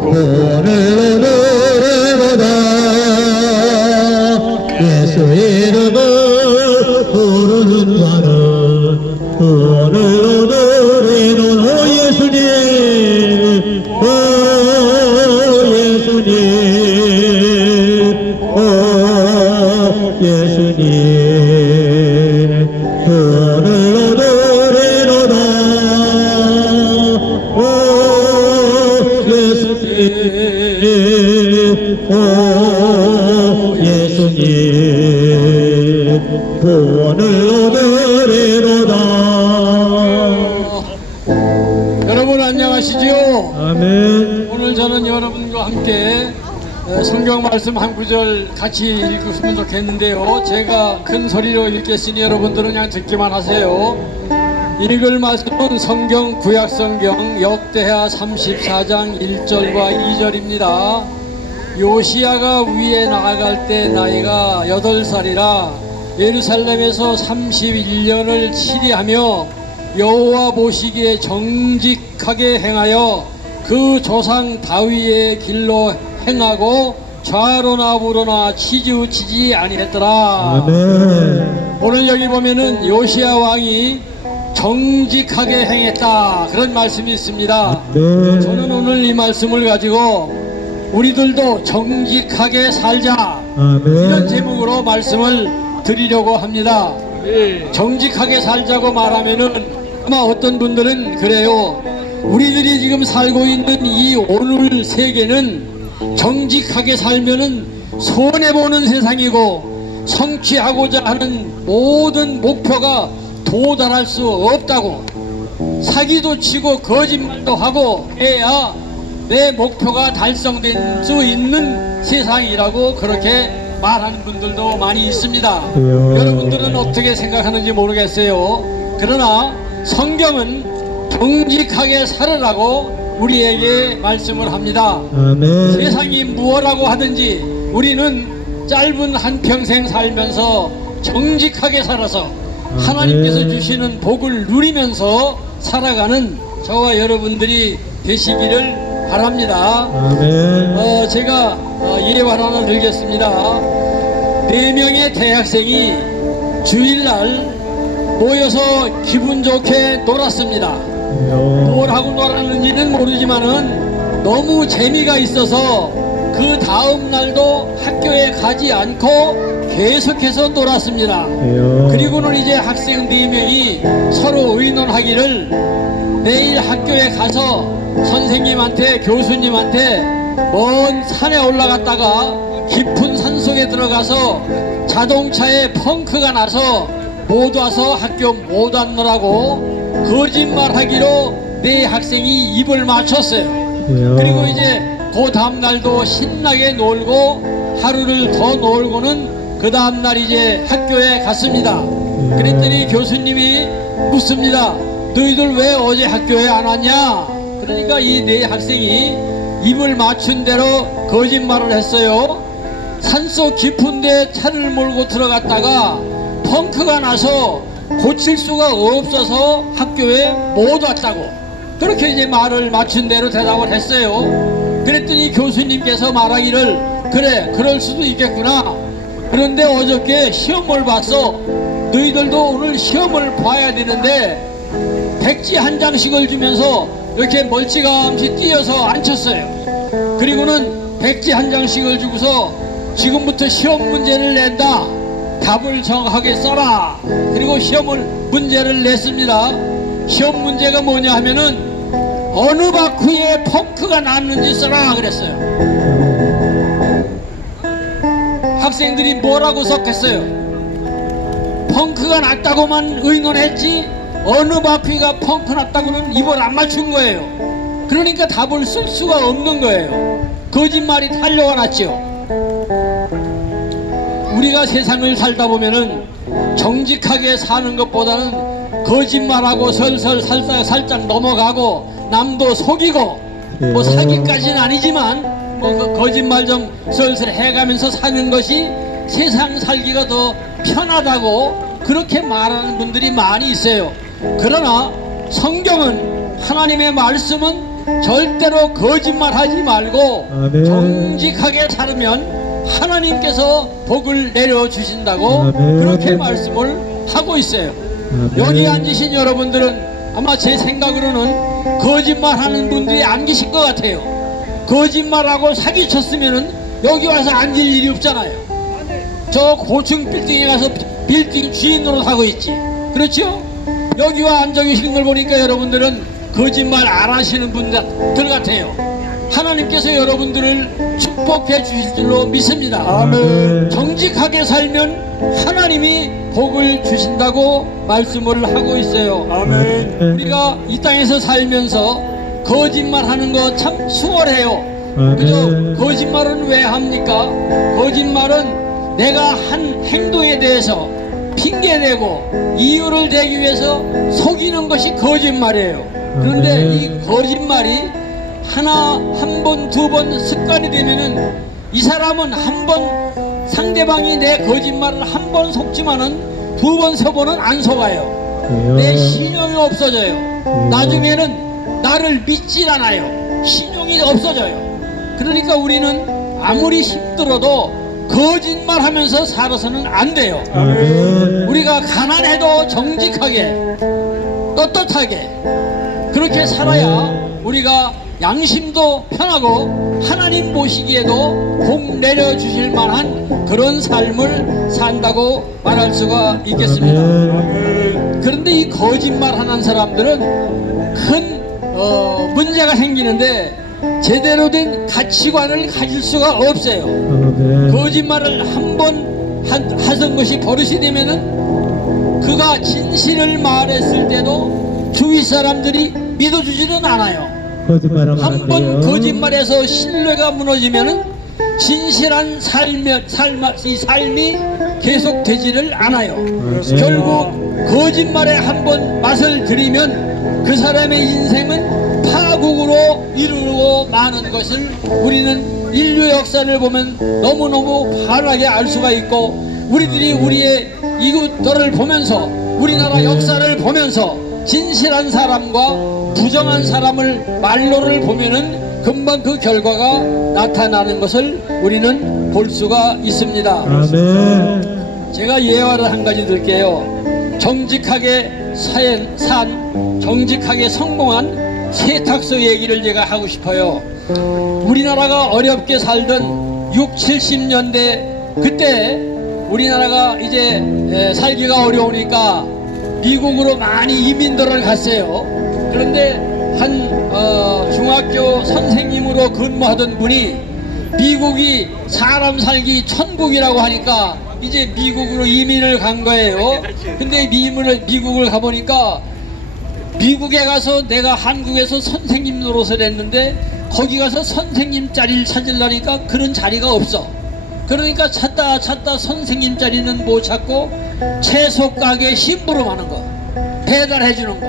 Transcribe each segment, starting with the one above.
구원을 얻으리로다. 예수 이름을 부르는 자는 구원을 얻으리로다. 예수님, 예수님, 예수님, 구원을 얻으리로다. 예수님, 예수님, 구원을 얻으리로다. 여러분 안녕하시지요? 아멘. 오늘 저는 여러분과 함께 성경 말씀 한 구절 같이 읽으시면 좋겠는데요. 제가 큰 소리로 읽겠으니 여러분들은 그냥 듣기만 하세요. 읽을 말씀은 성경 구약성경 역대하 34장 1절과 2절입니다. 요시야가 위에 나아갈 때 나이가 8살이라 예루살렘에서 31년을 치리하며 여호와 보시기에 정직하게 행하여 그 조상 다윗의 길로 행하고 좌로나 우로나 치우치지 아니했더라. 아멘. 오늘 여기 보면은 요시야 왕이 정직하게 행했다 그런 말씀이 있습니다. 네. 저는 오늘 이 말씀을 가지고 우리들도 정직하게 살자 이런 아멘. 제목으로 말씀을 드리려고 합니다. 정직하게 살자고 말하면은 아마 어떤 분들은 그래요. 우리들이 지금 살고 있는 이 오늘 세계는 정직하게 살면은 손해보는 세상이고 성취하고자 하는 모든 목표가 도달할 수 없다고, 사기도 치고 거짓말도 하고 해야 내 목표가 달성될 수 있는 세상이라고 그렇게 말하는 분들도 많이 있습니다. 여러분들은 어떻게 생각하는지 모르겠어요. 그러나 성경은 정직하게 살으라고 우리에게 말씀을 합니다. 아멘. 세상이 무엇라고 하든지 우리는 짧은 한평생 살면서 정직하게 살아서 하나님께서 주시는 복을 누리면서 살아가는 저와 여러분들이 되시기를 바랍니다. 아멘. 제가 예화 하나 들겠습니다. 4명의 대학생이 주일날 모여서 기분 좋게 놀았습니다. 뭘 하고 놀았는지는 모르지만은 너무 재미가 있어서 그 다음 날도 학교에 가지 않고 계속해서 놀았습니다. 그리고는 이제 학생 4명이 서로 의논하기를 내일 학교에 가서 선생님한테 교수님한테 먼 산에 올라갔다가 깊은 산속에 들어가서 자동차에 펑크가 나서 못 와서 학교 못 왔노라고 거짓말하기로 4학생이 입을 맞췄어요. 그리고 이제 그 다음날도 신나게 놀고 하루를 더 놀고는 그 다음날 이제 학교에 갔습니다. 그랬더니 교수님이 묻습니다. 너희들 왜 어제 학교에 안 왔냐? 그러니까 이 4학생이 입을 맞춘 대로 거짓말을 했어요. 산속 깊은 데 차를 몰고 들어갔다가 펑크가 나서 고칠 수가 없어서 학교에 못 왔다고 그렇게 이제 말을 맞춘 대로 대답을 했어요. 그랬더니 교수님께서 말하기를 그래 그럴 수도 있겠구나. 그런데 어저께 시험을 봤어. 너희들도 오늘 시험을 봐야 되는데 백지 한 장씩을 주면서 이렇게 멀찌감치 뛰어서 앉혔어요. 그리고는 백지 한 장씩을 주고서 지금부터 시험 문제를 낸다. 답을 정확하게 써라. 그리고 문제를 냈습니다. 시험 문제가 뭐냐 하면은 어느 바퀴에 펑크가 났는지 써라 그랬어요. 학생들이 뭐라고 썼겠어요? 펑크가 났다고만 의논했지 어느 바퀴가 펑크 났다고는 입을 안 맞춘 거예요. 그러니까 답을 쓸 수가 없는 거예요. 거짓말이 탄로가 났죠. 우리가 세상을 살다 보면은 정직하게 사는 것보다는 거짓말하고 설설 살짝 넘어가고 남도 속이고 뭐 사기까지는 아니지만 뭐 거짓말 좀 설설 해가면서 사는 것이 세상 살기가 더 편하다고 그렇게 말하는 분들이 많이 있어요. 그러나 성경은 하나님의 말씀은 절대로 거짓말하지 말고 아멘. 정직하게 살면 하나님께서 복을 내려주신다고 아멘. 그렇게 말씀을 하고 있어요. 아멘. 여기 앉으신 여러분들은 아마 제 생각으로는 거짓말하는 분들이 안 계신 것 같아요. 거짓말하고 사기쳤으면은 여기 와서 앉을 일이 없잖아요. 저 고층 빌딩에 가서 빌딩 주인 노릇하고 있지. 그렇죠? 여기와 앉아 계신 걸 보니까 여러분들은 거짓말 안 하시는 분들 같아요. 하나님께서 여러분들을 축복해 주실 줄로 믿습니다. 아멘. 정직하게 살면 하나님이 복을 주신다고 말씀을 하고 있어요. 아멘. 우리가 이 땅에서 살면서 거짓말하는 거 참 수월해요. 그죠? 아멘. 거짓말은 왜 합니까? 거짓말은 내가 한 행동에 대해서 핑계대고 이유를 대기 위해서 속이는 것이 거짓말이에요. 그런데 이 거짓말이 한 번, 두 번 습관이 되면은 이 사람은 한 번 상대방이 내 거짓말을 한 번 속지만은 두 번, 세 번은 안 속아요. 내 신용이 없어져요. 나중에는 나를 믿질 않아요. 신용이 없어져요. 그러니까 우리는 아무리 힘들어도 거짓말하면서 살아서는 안 돼요. 아멘. 우리가 가난해도 정직하게 떳떳하게 그렇게 살아야 우리가 양심도 편하고 하나님 보시기에도 복 내려주실 만한 그런 삶을 산다고 말할 수가 있겠습니다. 아멘. 그런데 이 거짓말하는 사람들은 큰 문제가 생기는데 제대로 된 가치관을 가질 수가 없어요. 아멘. 거짓말을 한 번 하던 것이 버릇이 되면은 그가 진실을 말했을 때도 주위 사람들이 믿어주지는 않아요. 거짓말하면 안 한 번 돼요. 거짓말해서 신뢰가 무너지면은 진실한 이 삶이 계속되지를 않아요. 결국 거짓말에 한 번 맛을 들이면 그 사람의 인생은 파국으로 이르고 마는 것을 우리는 인류 역사를 보면 너무너무 환하게 알 수가 있고 우리들이 우리의 이웃들을 보면서 우리나라 역사를 보면서 진실한 사람과 부정한 사람을 말로를 보면은 금방 그 결과가 나타나는 것을 우리는 볼 수가 있습니다. 아멘. 제가 예화를 한 가지 들게요. 정직하게 산 정직하게 성공한 세탁소 얘기를 제가 하고 싶어요. 우리나라가 어렵게 살던 6, 70년대 그때 우리나라가 이제 살기가 어려우니까 미국으로 많이 이민들을 갔어요. 그런데 한 중학교 선생님으로 근무하던 분이 미국이 사람 살기 천국이라고 하니까 이제 미국으로 이민을 간 거예요. 근데 미국을 가보니까 미국에 가서 내가 한국에서 선생님 노릇을 했는데 거기 가서 선생님 자리를 찾으려니까 그런 자리가 없어. 그러니까 찾다 선생님 자리는 못 찾고 채소 가게 심부름하는 거, 배달해 주는 거,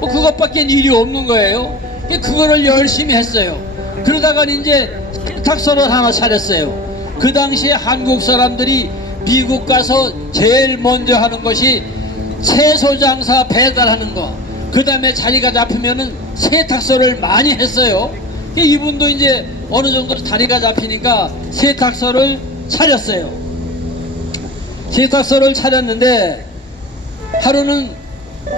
뭐 그것밖에 일이 없는 거예요. 그거를 열심히 했어요. 그러다가 이제 세탁소를 하나 차렸어요. 그 당시에 한국 사람들이 미국 가서 제일 먼저 하는 것이 채소 장사 배달하는 거, 그 다음에 자리가 잡히면은 세탁소를 많이 했어요. 이분도 이제 어느 정도 자리가 잡히니까 세탁소를 차렸어요. 세탁소를 차렸는데 하루는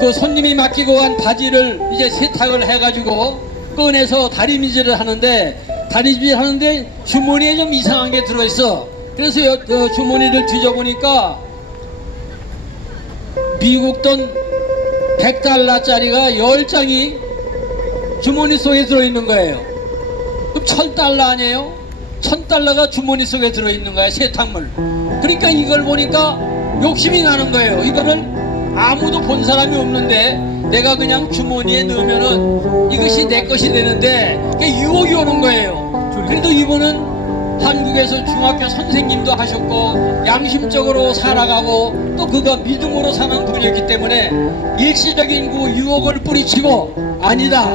그 손님이 맡기고 간 바지를 이제 세탁을 해가지고 꺼내서 다리미질을 하는데 주머니에 좀 이상한 게 들어있어. 그래서 주머니를 뒤져보니까 미국 돈 100달러짜리가 10장이 주머니 속에 들어있는 거예요. 그럼 1000달러 아니에요? 1000달러가 주머니 속에 들어있는 거예요. 세탁물. 그러니까 이걸 보니까 욕심이 나는 거예요. 이거를 아무도 본 사람이 없는데 내가 그냥 주머니에 넣으면은 이것이 내 것이 되는데 유혹이 오는 거예요. 그래도 이분은 한국에서 중학교 선생님도 하셨고 양심적으로 살아가고 또 그가 믿음으로 사는 분이었기 때문에 일시적인 그 유혹을 뿌리치고 아니다,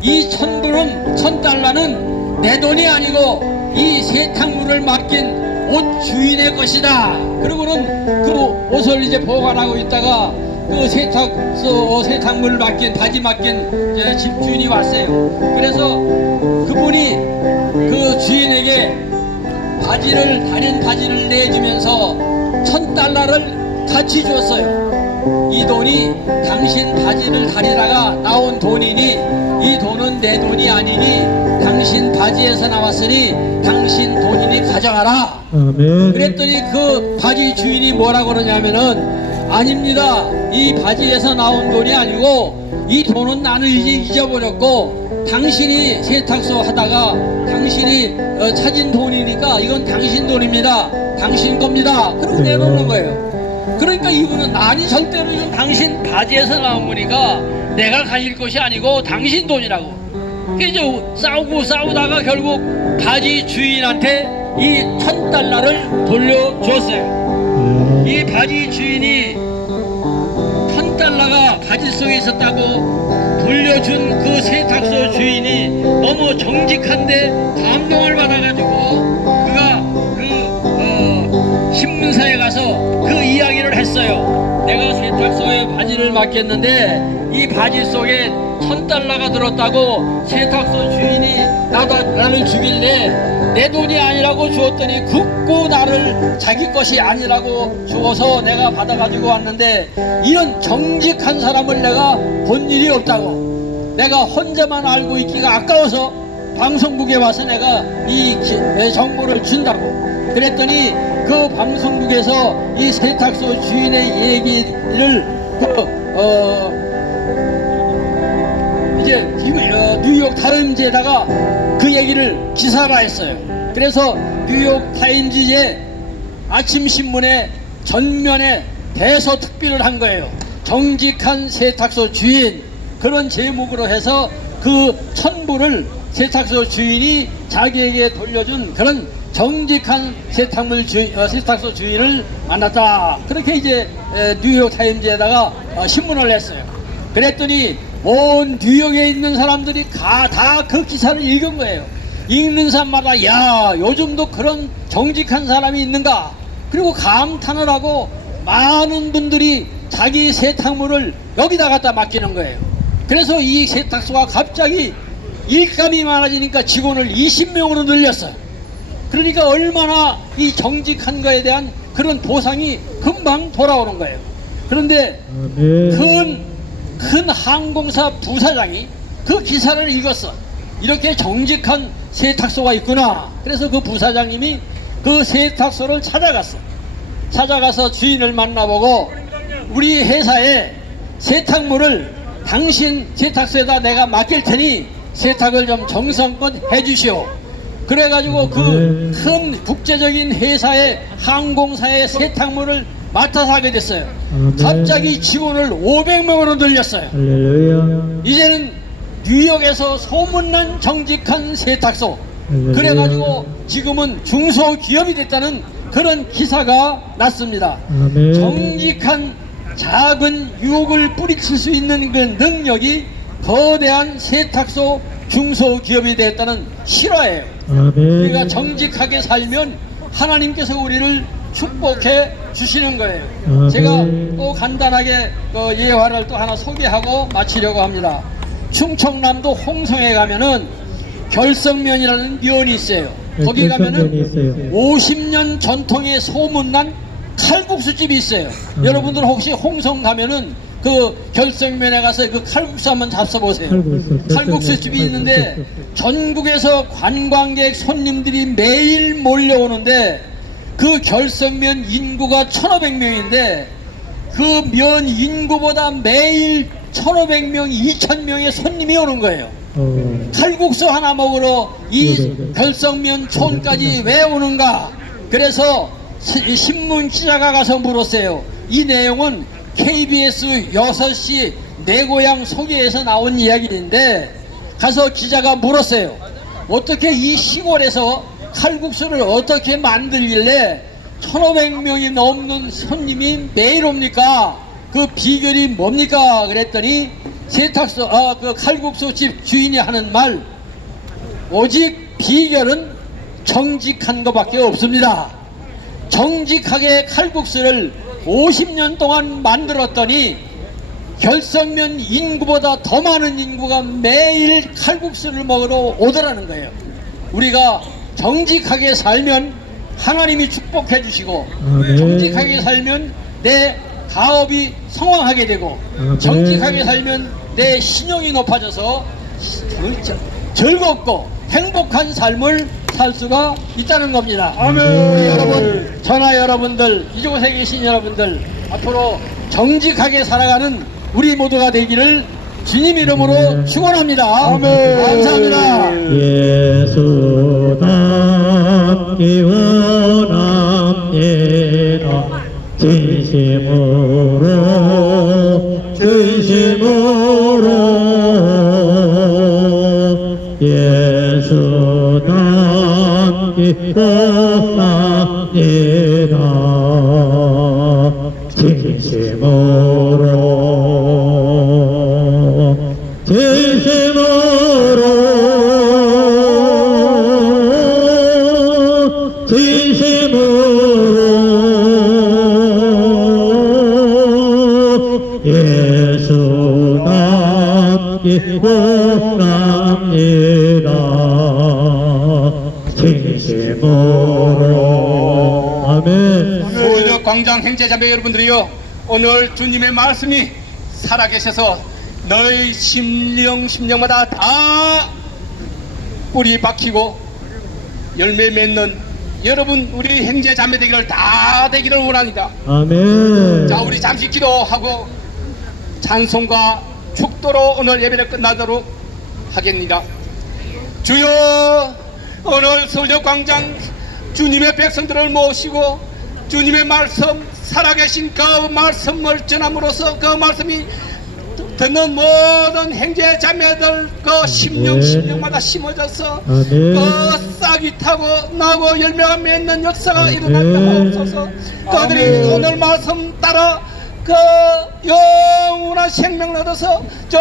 이 1000달러는 내 돈이 아니고 이 세탁물을 맡긴 옷 주인의 것이다. 그러고는 그 옷을 이제 보관하고 있다가 그 세탁물 맡긴 바지 맡긴 집주인이 왔어요. 그래서 그분이 그 주인에게 다른 바지를 내주면서 $1,000를 같이 줬어요. 이 돈이 당신 바지를 다리다가 나온 돈이니 이 돈은 내 돈이 아니니 당신 바지에서 나왔으니 당신 돈이니 가져가라. 아멘. 그랬더니 그 바지 주인이 뭐라고 그러냐면은 아닙니다. 이 바지에서 나온 돈이 아니고 이 돈은 나는 이제 잊어버렸고 당신이 세탁소 하다가 당신이 찾은 돈이니까 이건 당신 돈입니다. 당신 겁니다. 그러고 내놓는 거예요. 그러니까 이분은 아니 절대로 이건 당신 바지에서 나온 거니까 내가 가질 것이 아니고 당신 돈이라고. 그래서 싸우다가 결국 바지 주인한테 이 $1,000를 돌려줬어요. 이 바지 주인이 $1,000가 바지 속에 있었다고 돌려준 그 세탁소 주인이 너무 정직한데 감동을 받아가지고 그가 신문사에 가서 그 이야기를 했어요. 내가 세탁소에 바지를 맡겼는데 이 바지 속에 $1,000가 들었다고 세탁소 주인이 나를 주길래 내 돈이 아니라고 주었더니 굳고 나를 자기 것이 아니라고 주어서 내가 받아가지고 왔는데 이런 정직한 사람을 내가 본 일이 없다고. 내가 혼자만 알고 있기가 아까워서 방송국에 와서 내가 이 정보를 준다고. 그랬더니 그 방송국에서 이 세탁소 주인의 얘기를 이제 뉴욕 타임즈에다가 그 얘기를 기사화했어요. 그래서 뉴욕 타임즈의 아침 신문에 전면에 대서특필을 한 거예요. 정직한 세탁소 주인, 그런 제목으로 해서 그 $1,000을 세탁소 주인이 자기에게 돌려준 그런 정직한 세탁소 주인을 만났다. 그렇게 이제 뉴욕 타임즈에다가 신문을 냈어요. 그랬더니 온 뉴욕에 있는 사람들이 다 그 기사를 읽은 거예요. 읽는 사람마다 야, 요즘도 그런 정직한 사람이 있는가? 그리고 감탄을 하고 많은 분들이 자기 세탁물을 여기다 갖다 맡기는 거예요. 그래서 이 세탁소가 갑자기 일감이 많아지니까 직원을 20명으로 늘렸어요. 그러니까 얼마나 이 정직한 거에 대한 그런 보상이 금방 돌아오는 거예요. 그런데 큰 항공사 부사장이 그 기사를 읽었어. 이렇게 정직한 세탁소가 있구나. 그래서 그 부사장님이 그 세탁소를 찾아가서 주인을 만나보고 우리 회사에 세탁물을 당신 세탁소에다 내가 맡길 테니 세탁을 좀 정성껏 해주시오. 그래가지고 그 큰 국제적인 회사의 항공사의 세탁물을 맡아서 하게 됐어요. 갑자기 직원을 500명으로 늘렸어요. 할렐루야. 이제는 뉴욕에서 소문난 정직한 세탁소. 그래가지고 지금은 중소기업이 됐다는 그런 기사가 났습니다. 아멘. 정직한 작은 유혹을 뿌리칠 수 있는 그 능력이 거대한 세탁소 중소기업이 됐다는 실화예요. 아멘. 우리가 정직하게 살면 하나님께서 우리를 축복해 주시는 거예요. 아멘. 제가 또 간단하게 그 예화를 또 하나 소개하고 마치려고 합니다. 충청남도 홍성에 가면은 결성면이라는 면이 있어요. 거기 가면은 50년 전통의 소문난 칼국수집이 있어요. 여러분들 혹시 홍성 가면은 그 결성면에 가서 그 칼국수 한번 잡숴보세요. 칼국수집이 있는데 전국에서 관광객 손님들이 매일 몰려오는데 그 결성면 인구가 1,500명인데 그 면 인구보다 매일 1,500명, 2,000명의 손님이 오는 거예요. 칼국수 하나 먹으러 이 결성면 촌까지 왜 오는가? 그래서 신문 기자가 가서 물었어요. 이 내용은 KBS 6시 내 고향 소개에서 나온 이야기인데 가서 기자가 물었어요. 어떻게 이 시골에서 칼국수를 어떻게 만들길래 1,500명이 넘는 손님이 매일 옵니까? 그 비결이 뭡니까? 그랬더니 세탁소 그 칼국수 집 주인이 하는 말, 오직 비결은 정직한 것밖에 없습니다. 정직하게 칼국수를 50년 동안 만들었더니 결선면 인구보다 더 많은 인구가 매일 칼국수를 먹으러 오더라는 거예요. 우리가 정직하게 살면 하나님이 축복해 주시고, 아멘. 정직하게 살면 내 가업이 성황하게 되고, 아멘. 정직하게 살면 내 신용이 높아져서 즐겁고 행복한 삶을 살 수가 있다는 겁니다. 아멘. 우리 여러분, 저나 여러분들, 이곳에 계신 여러분들, 앞으로 정직하게 살아가는 우리 모두가 되기를 주님 이름으로 축원합니다. 아멘. 감사합니다. 예수답기 원합니다. 진심으로 예수답기 원합니다. 진심으로 예수 남기고 납니다. 진심으로 아멘. 소녀 광장 형제자매 여러분들이요, 오늘 주님의 말씀이 살아계셔서 너희 심령마다 다 뿌리 박히고 열매 맺는 여러분 우리 형제자매 되기를 다 되기를 원합니다. 아멘. 자, 우리 잠시 기도하고 찬송과 축도로 오늘 예배를 끝나도록 하겠습니다. 주여, 오늘 소녀광장 주님의 백성들을 모시고 주님의 말씀, 살아계신 그 말씀을 전함으로써 그 말씀이 듣는 모든 형제 자매들 그 심령마다 심어져서 아멘. 그 싹이 타고 나고 열매가 맺는 역사가 일어나게 하옵소서. 그들이 오늘 말씀 따라 그 영원한 생명을 얻어서 저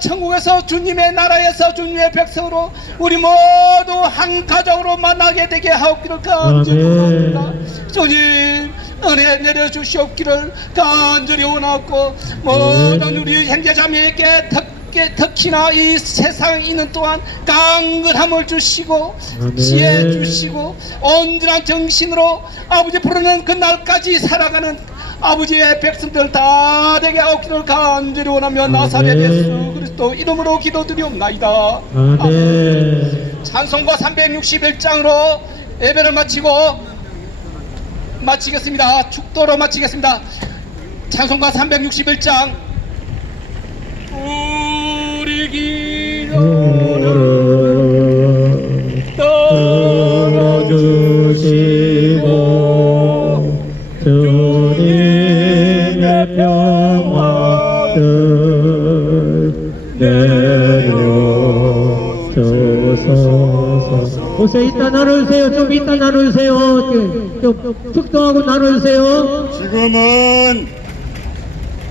천국에서 주님의 나라에서 주님의 백성으로 우리 모두 한 가족으로 만나게 되게 하옵기를 간절히 원합니다. 주님 은혜 내려주시옵기를 간절히 원하고 모든 우리 형제자매에게 특히나 이 세상에 있는 동안 강건함을 주시고 아멘. 지혜 주시고 온전한 정신으로 아버지 부르는 그날까지 살아가는 아버지의 백성들 다 되게 하옵기를 간절히 원하며 나사렛 예수 그리스도 이름으로 기도드리옵나이다. 아멘. 찬송가 361장으로 예배를 마치겠습니다. 축도로 마치겠습니다. 찬송가 361장. 우리 기도를 들어주시고 주님의 평화를 내려주소서. 오세 이따 나눠주세요. 좀 이따 나눠주세요. 좀 축도하고 나눠주세요. 지금은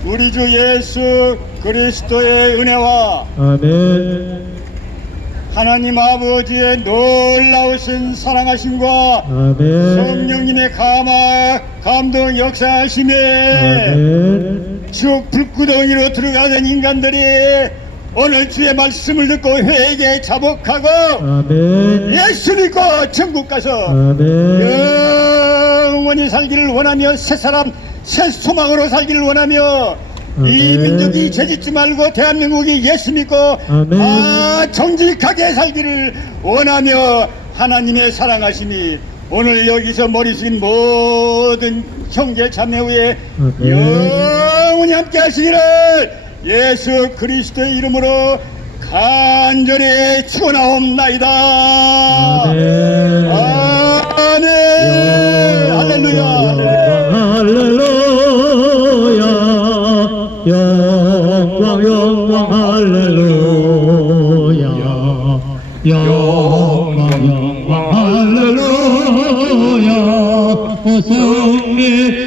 우리 주 예수 그리스도의 은혜와 아멘. 하나님 아버지의 놀라우신 사랑하심과 아멘. 성령님의 감동 역사하심에 아멘. 지옥 불구덩이로 들어가던 인간들이 오늘 주의 말씀을 듣고 회개에 자복하고 아멘. 예수 믿고 천국 가서 아멘. 영원히 살기를 원하며 새 사람 새 소망으로 살기를 원하며 이 아멘. 민족이 죄짓지 말고 대한민국이 예수 믿고 아멘. 정직하게 살기를 원하며 하나님의 사랑하심이 오늘 여기서 머리 숙인 모든 형제 자매 위에 아멘. 영원히 함께 하시기를 예수 그리스도의 이름으로 간절히 축원하옵나이다. 아멘. 아멘. 할렐루야. 할렐루야. 영광 할렐루야. 영광 할렐루야. 승리